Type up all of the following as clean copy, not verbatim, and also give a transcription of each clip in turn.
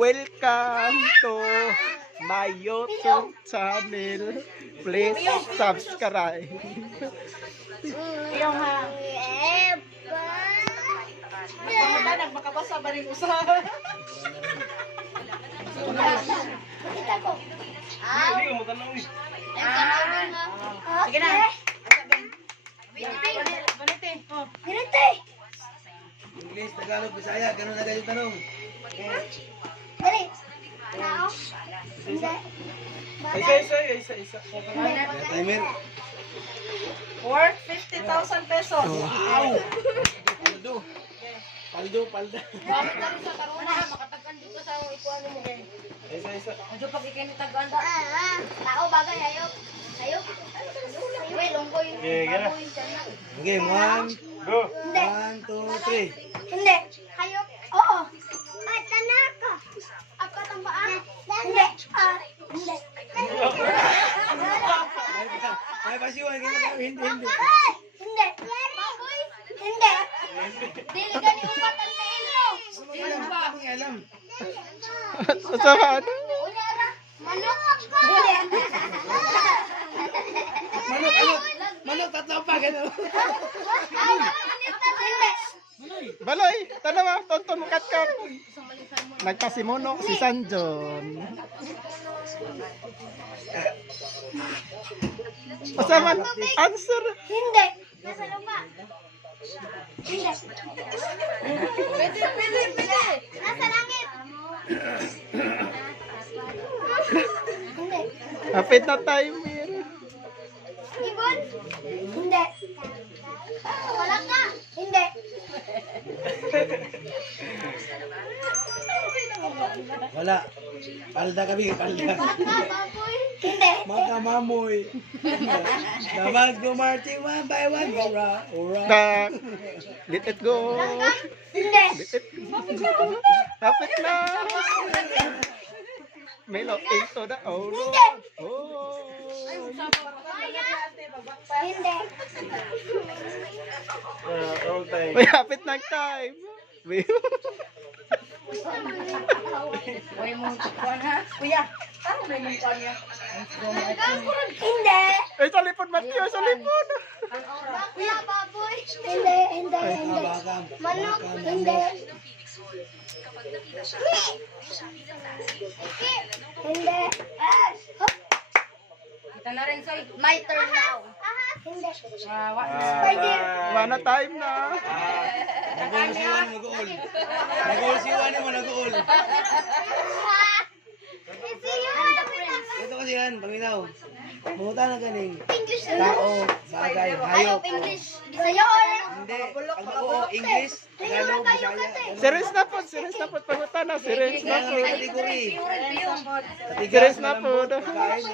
Welcome to my YouTube channel. Please subscribe. Yung ha. Pagmatanak, makabasa ba rin usa? Hindi ko matanong eh. Sige na. Binite. English, Tagalog, Bisaya, ganun na kayo tanong. Dali. Isa. Timer. Worth 50,000 pesos. Wow. Palda. Bakit kami sa karuna, makatagan dito sa ikuan mo. Isa. Medyo pag ikinitagan da. Tao bagay, ayok. Ayok. Uy, lungkoy. Baboy, tiyan. Okay, one, Go. Hindi. 1, 2, 3. Hindi. Hayop. Oo. Ay, tanaka. Ako tambaan. Hindi. Hindi. May pasiwan, hindi. Hindi. Baboy. Hindi. Dili gani mo patantiin mo. Alam, akong alam. Sama ano? Unyara. Manok. Hindi. Manok, tatlo pa, gano'n. Ay, hindi. Balay, tanawa, tonton mo katkat. Nagpasimuno si Sanjon. Pasaman, answer. Hindi. Nasa lupa. Hindi. Pwede. Nasa langit. Hindi. Kapit na timer. Ibon? Hindi. Wala ka? Hindi. Wala. Palda kami, palda. Baka, baboy? Hindi. Magkamamoy. Dapat go marching one by one. Ora. Dak. Let it go. Hindi. Let it go. Kapit na. Melo, ito na. Oh. Hindi. Oh. Hindi. May kapit na time. Uy, mong kukuan ha? Kuya, ano may mong kuan niya? Hindi. Ay, sa lipod, Matthew, sa lipod. Kuya, baboy? Hindi. Bakam. Manok? Hindi. Hindi. Kita na rin, Soy. My turn now. Hindi. Spider. Wala time na. Nag-all si Juan, nag-all. Nag-all si Juan naman, nag-all. Ito kasi yan, paminaw. Munguta na ganing. English. Tao, bagay, hayop. English. Bisaya or? Hindi, pag oo, English, Tagalog, Bisaya. Serious na po. Pangutan na. Serious na po. Category. Serious na po. Pagkain.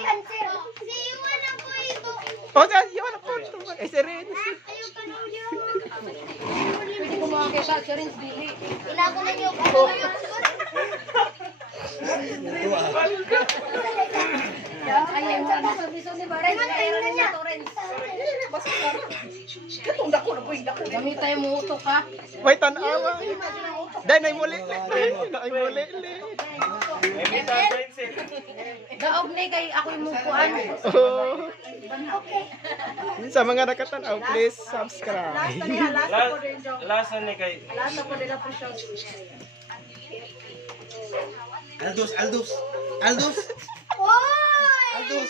Si Iwan na po ito. O, yun na po. Eh, serious. Ayaw ka na yun. Pwede ko makakita, Sherins Billy. Inago na niyo. Tuwa. Ayaw mo na sabi sa ni Baray. Ayaw na niya. Katong dako na po yung dako. Gamit tayo mo utok ha. May tanawa. Dahil na muli. Ay muli. Daog ni kay ako yung mukuan. Oh. Okay. Sa mga nakatanaw, please subscribe. Lasa ni kay Aldous. Oy! Aldous.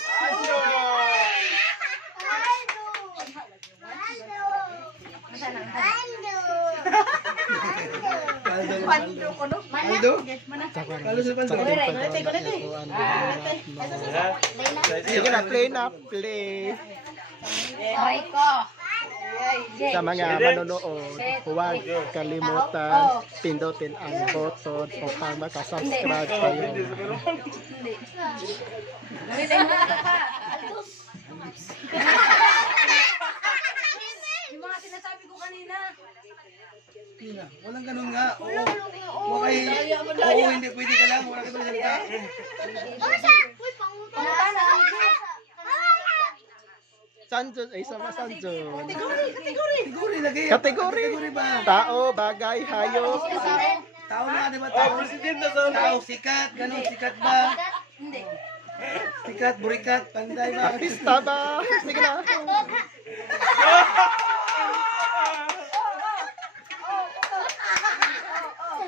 Aldo. Kalo sa panso. Sige na, play na. Play. Aray ko. Sa mga manonood, huwag kalimutan pindutin ang button upang makasubscribe kayo. Gamitin mo ito pa. Altos. Yung mga sinasabi ko kanina. Walang ganun nga. Oo, hindi pwede ka lang. Wala ka ba salita? Sanjon, ay sama Sanjon. Kategori lagi. Kategori. Kategori ba? Tao, bagay, hayop. Tao na, di ba? Oh, presidente sa Tao, sikat, ganun, sikat ba? Hindi. Sikat, burikat, panday ba? Artista ba? Sige na.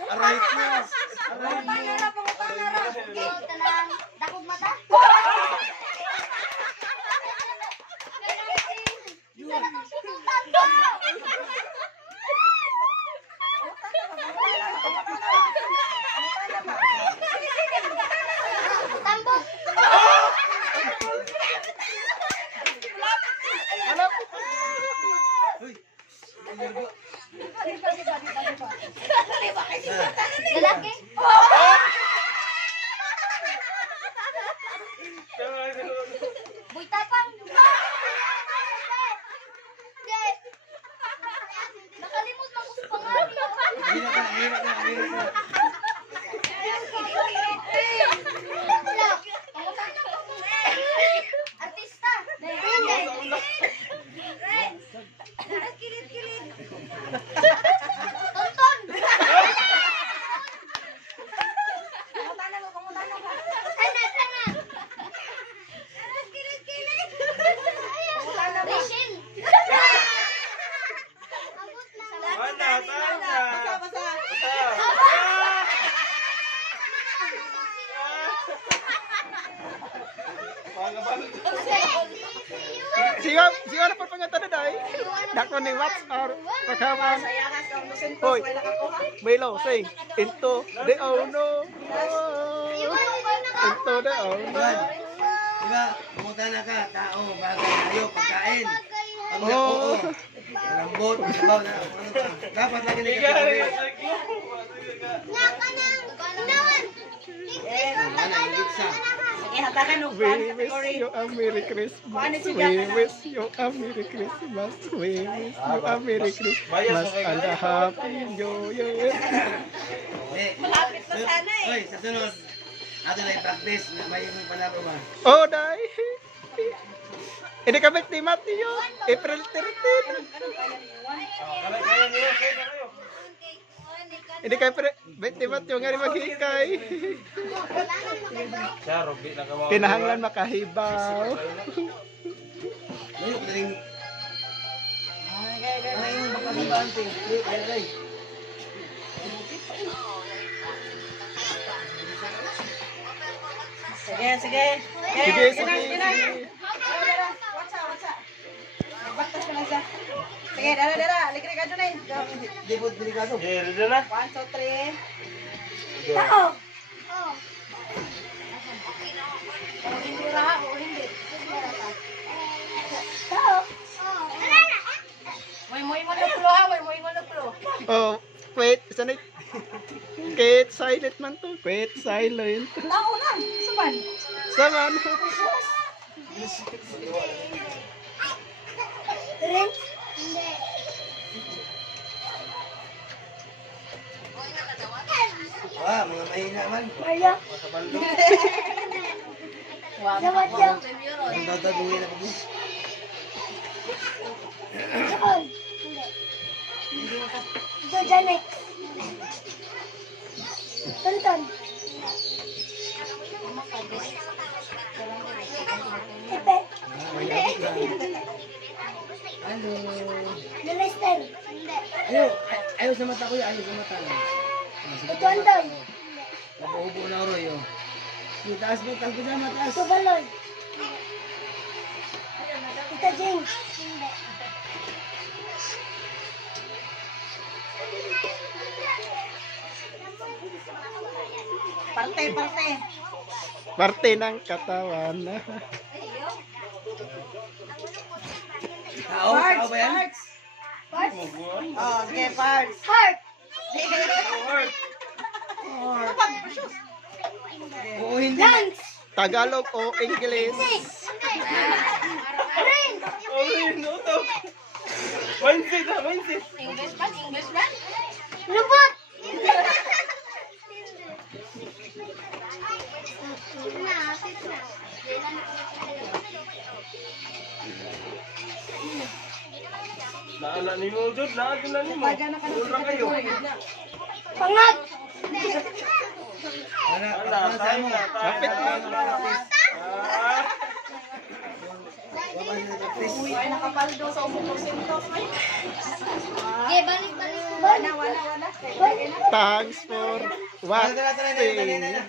Aray ko. Aray mo. Pangarap, ako pangarap. Okay, kanang dakog mata. Tambok. Uy, nervo. Lalaki. Boy tapang. Hindi. Nakalimot ako sa pangalan. Hirap ka, hirap ka, hirap ka. Wala. Artista. Kilit-kilit. Tonton. Kumutana mo, kumutana ka. Sana. Kilit-kilit. Kumutana mo. Rachel. Ana, tama. Basa. Siya na po pangatana dai. Dako ni Wats or pagkaman. Hoy. Milo, say. Into the oh no. Into the oh no. Diba, pumunta na ka, tao, bagay, ayo, pagkain. Ang Oh. oo, malambot, sabaw na, ano pa. Dapat lagi na Tiga, kapag Ano, gitsa. Sige, hatakan mo. We wish you a Merry Christmas. We wish you a Merry Christmas. We wish you a Merry Christmas and a Happy New Year. Malapit na sana eh. Hoy, sa sunod, ato na i-practice, na may yung palaro ba? Oh, dai. Hindi ka ni Matthew. April 13. Kaya niyo, kaya na kayo. Hindi ka ni Matthew nga rin maghikay. Siya, Robi, nakawa. Kinahanglan makahibaw. Layo, padaling... Ay, yung baka di ba, ante? Ay. Sige, sige. Sige, sige, sige. Baktas ka lang siya. Sige, dara. Ligri ka dyan eh. Di po, delikado. Okay, ready na? 1, 2, 3. Tao! Hindi raha o hindi? Tao! May mo nagpulo ha, may mo nagpulo. Oh, wait, sanay. Wait, silent man to. Wait, silent. Tao na, saman. Saman. Ring? Wah, mga mahina man. Maria? Dapat yan. Ang dadagawin na pag Ito, Janek. Tonton. Tepe. Ano? Lester. Ayaw sa mata ko yun, ayaw sa mata. Ito, Anton. Nabuhubo na oro yun. Taas mo dyan, mataas. Ito, Balon. Ito, Jing. Parte. Parte ng katawan. Tao ba yan? Parts. Oh, sige, parts. Heart. Oo, hindi. Lungs. Tagalog o English. Brain. Oh, no, to. Mindset na, mindset. English man? Lubot. Naala ni mo, Jod. Naala ni mo. Ulra kayo. Pangag. Wala, pagpasa mo. Kapit na. Uy, ay nakapaldo sa umukusintos. Okay, balik. Wala. Thanks for Tara, tara, tara, tara, tara, watching. tara.